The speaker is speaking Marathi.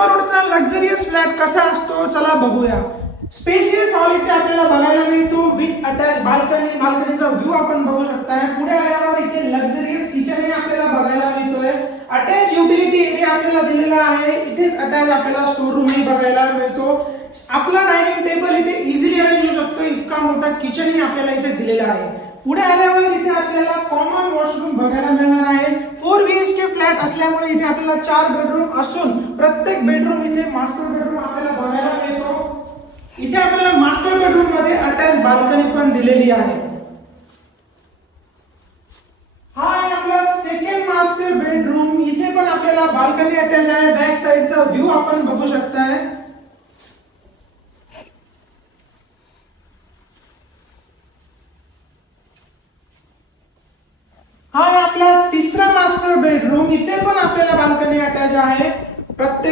करोडचा लक्झरियस फ्लॅट कसा असतो चला बघूया. स्पेशियस हॉल इथे आपल्याला बघायला मिळतो विथ अटॅच बाल्कनी. बाल्कनीचा व्ह्यू आपण बघू शकताय. पुढे आल्यावर इथे लक्झरियस किचन आपल्याला बघायला मिळतोय. अटॅच युटिलिटी एरिया आपल्याला दिलेला आहे. इथेच अटॅच आपल्याला स्टोर रूमही बघायला मिळतो. आपला डायनिंग टेबल इथे इझिली अरेंज होऊ शकतो. इतका मोठा किचनही आपल्याला इथे दिलेला आहे. पुढे आल्यावर इथे आपल्याला कॉमन वॉशरूम बघायला मिळणार आहे. 4 BHK फ्लॅट असल्यामुळे इथे आपल्याला 4 बेडरूम असून प्रत्येक बेडरूम इथे मास्टर बेडरूम आपल्याला बघायला मिळतो. इथे आपल्याला मास्टर बेडरूम मध्ये अटॅच बाल्कनी पण दिलेली आहे. हा आहे आपला सेकंड मास्टर बेडरूम. इथे पण आपल्याला बाल्कनी अटॅच आहे. बॅक साइडचा व्ह्यू आपण बघू शकताय. हा आहे आपला तिसरा मास्टर बेडरूम. इथे पण आपल्याला बाल्कनी अटॅच आहे. प्रत्येक